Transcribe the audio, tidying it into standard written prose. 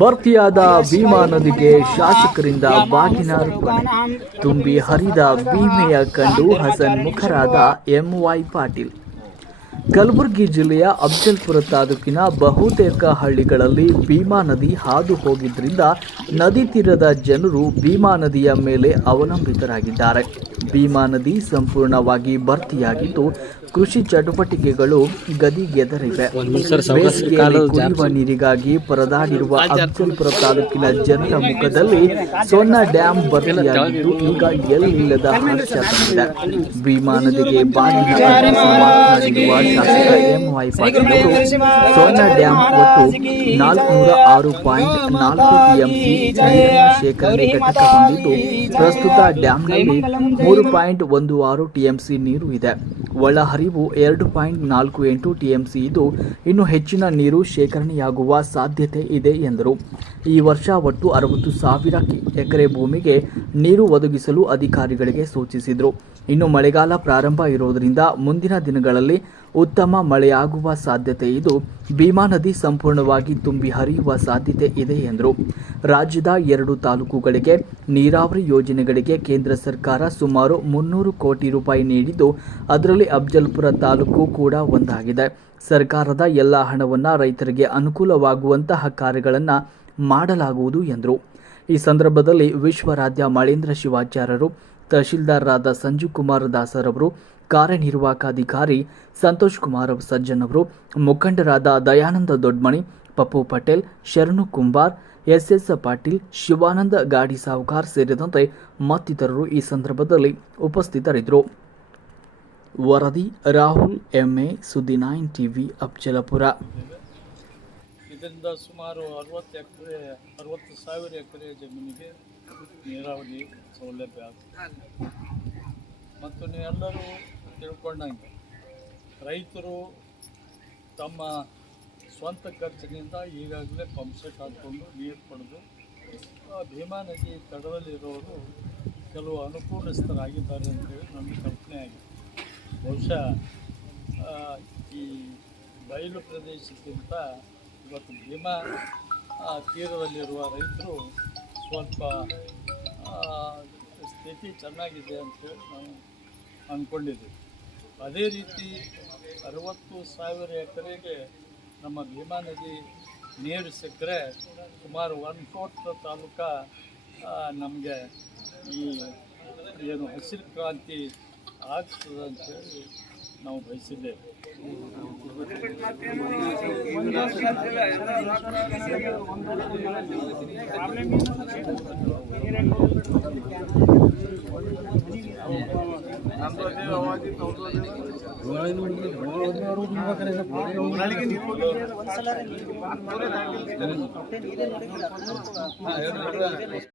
ಭರ್ತಿಯಾದ ಭೀಮಾ ನದಿಗೆ ಶಾಸಕರಿಂದ ಬಾಗಿನ ಅರ್ಪಣೆ. ತುಂಬಿ ಹರಿದ ಭೀಮೆಯ ಕಂಡು ಹಸನ್ಮುಖರಾದ ಎಂವೈ ಪಾಟೀಲ್. ಕಲಬುರಗಿ ಜಿಲ್ಲೆಯ ಅಫಜಲಪುರ ತಾಲೂಕಿನ ಬಹುತೇಕ ಹಳ್ಳಿಗಳಲ್ಲಿ ಭೀಮಾ ನದಿ ಹಾದು ಹೋಗಿದ್ದರಿಂದ ನದಿ ತೀರದ ಜನರು ಭೀಮಾ ನದಿಯ ಮೇಲೆ ಅವಲಂಬಿತರಾಗಿದ್ದಾರೆ. ಭೀಮಾ ನದಿ ಸಂಪೂರ್ಣವಾಗಿ ಭರ್ತಿಯಾಗಿದ್ದು ಕೃಷಿ ಚಟುವಟಿಕೆಗಳು ಗದಿಗೆದರಿವೆ. ಬೇಸಿಗೆಯಲ್ಲಿ ಕುಡಿಯುವ ನೀರಿಗಾಗಿ ಪರದಾಡಿರುವ ಅಫಜಲಪುರ ತಾಲೂಕಿನ ಜನರ ಮುಖದಲ್ಲಿ ಸೊನ್ನ ಡ್ಯಾಂ ಭರ್ತಿಯಾಗಿದ್ದು ಈಗ ಎಲ್ಲಿಲ್ಲದ ಹರ್ಷ ತಂದಿದೆ. ಭೀಮಾ ನದಿಗೆ ಬಾಗಿನ ಅರ್ಪಿಸಿ ಮಾತನಾಡಿರುವ ಶಾಸಕ ಎಂವೈ ಪಾಟೀಲ್ ಅವರು ಸೊನ್ನ ಡ್ಯಾಂ ಒಟ್ಟು 406.4 ಟಿಎಂಸಿ ನೀರಿನ ಶೇಖರಣೆ ಘಟಕ ಹೊಂದಿದ್ದು ಪ್ರಸ್ತುತ ಡ್ಯಾಂನಲ್ಲಿ 3.16 ಟಿಎಂಸಿ ನೀರು ಇದೆ. ಒಳಹರಿವು 2.48 ಟಿಎಂಸಿ ಇದ್ದು ಇನ್ನು ಹೆಚ್ಚಿನ ನೀರು ಶೇಖರಣೆಯಾಗುವ ಸಾಧ್ಯತೆ ಇದೆ ಎಂದರು. ಈ ವರ್ಷ ಒಟ್ಟು 60,000 ಎಕರೆ ಭೂಮಿಗೆ ನೀರು ಒದಗಿಸಲು ಅಧಿಕಾರಿಗಳಿಗೆ ಸೂಚಿಸಿದರು. ಇನ್ನು ಮಳೆಗಾಲ ಪ್ರಾರಂಭ ಇರುವುದರಿಂದ ಮುಂದಿನ ದಿನಗಳಲ್ಲಿ ಉತ್ತಮ ಮಳೆಯಾಗುವ ಸಾಧ್ಯತೆ ಇದ್ದು ಭೀಮಾ ನದಿ ಸಂಪೂರ್ಣವಾಗಿ ತುಂಬಿ ಹರಿಯುವ ಸಾಧ್ಯತೆ ಇದೆ ಎಂದರು. ರಾಜ್ಯದ 2 ತಾಲೂಕುಗಳಿಗೆ ನೀರಾವರಿ ಯೋಜನೆಗಳಿಗೆ ಕೇಂದ್ರ ಸರ್ಕಾರ ಸುಮಾರು 300 ಕೋಟಿ ರೂಪಾಯಿ ನೀಡಿದ್ದು ಅದರಲ್ಲಿ ಅಫಜಲಪುರ ತಾಲೂಕು ಕೂಡ ಒಂದಾಗಿದೆ. ಸರ್ಕಾರದ ಎಲ್ಲ ಹಣವನ್ನು ರೈತರಿಗೆ ಅನುಕೂಲವಾಗುವಂತಹ ಕಾರ್ಯಗಳನ್ನು ಮಾಡಲಾಗುವುದು ಎಂದರು. ಈ ಸಂದರ್ಭದಲ್ಲಿ ವಿಶ್ವರಾಧ್ಯ ಮಳೇಂದ್ರ ಶಿವಾಚಾರ್ಯರು, ತಹಶೀಲ್ದಾರರಾದ ಸಂಜೀವ್ ಕುಮಾರ್ ದಾಸರವರು, ಕಾರ್ಯನಿರ್ವಾಹಕಾಧಿಕಾರಿ ಸಂತೋಷ್ ಕುಮಾರ್ ಸಜ್ಜನ್ ಅವರು, ಮುಖಂಡರಾದ ದಯಾನಂದ ದೊಡ್ಮಣಿ, ಪಪ್ಪು ಪಟೇಲ್, ಶರಣು ಕುಂಬಾರ್, ಎಸ್ ಪಾಟೀಲ್, ಶಿವಾನಂದ ಗಾಡಿ ಸಾವುಕಾರ್ ಸೇರಿದಂತೆ ಮತ್ತಿತರರು ಈ ಸಂದರ್ಭದಲ್ಲಿ ಉಪಸ್ಥಿತರಿದ್ದರು. ವರದಿ ರಾಹುಲ್ ಎಂಎ, ಸುದ್ದಿ 9 ಟಿವಿ, ಅಫಜಲಪುರ. ಇದರಿಂದ ಸುಮಾರು 60,000 ಎಕರೆ ಜಮೀನಿಗೆ ನೀರಾವರಿ ಸೌಲಭ್ಯ ಆಗ್ತದೆ. ಮತ್ತು ನೀವೆಲ್ಲರೂ ತಿಳ್ಕೊಂಡಂಗೆ ರೈತರು ತಮ್ಮ ಸ್ವಂತ ಖರ್ಚಿನಿಂದ ಈಗಾಗಲೇ ಪಂಪ್ ಸೆಟ್ ಹಾಕ್ಕೊಂಡು ನೀರು ಪಡೆದು ಭೀಮಾ ನದಿ ತಡದಲ್ಲಿರೋರು ಕೆಲವು ಅನುಕೂಲಸ್ಥರಾಗಿದ್ದಾರೆ ಅಂತೇಳಿ ನನ್ನ ಕಲ್ಪನೆ ಆಗಿದೆ. ಬಹುಶಃ ಈ ಬಯಲು ಪ್ರದೇಶಕ್ಕಿಂತ ಇವತ್ತು ಭೀಮಾ ತೀರದಲ್ಲಿರುವ ರೈತರು ಸ್ವಲ್ಪ ಸ್ಥಿತಿ ಚೆನ್ನಾಗಿದೆ ಅಂತೇಳಿ ನಾವು ಅಂದ್ಕೊಂಡಿದ್ದೀವಿ. ಅದೇ ರೀತಿ 60,000 ಎಕರೆಗೆ ನಮ್ಮ ಭೀಮಾ ನದಿ ನೀರು ಸಿಕ್ಕರೆ ಸುಮಾರು 1/4 ತಾಲೂಕು ನಮಗೆ ಈ ಏನು ಹಸಿರು ಕ್ರಾಂತಿ ಆಗ್ತದೆ ಅಂತೇಳಿ ನಾವು ಬಯಸಿದ್ದೇವೆ.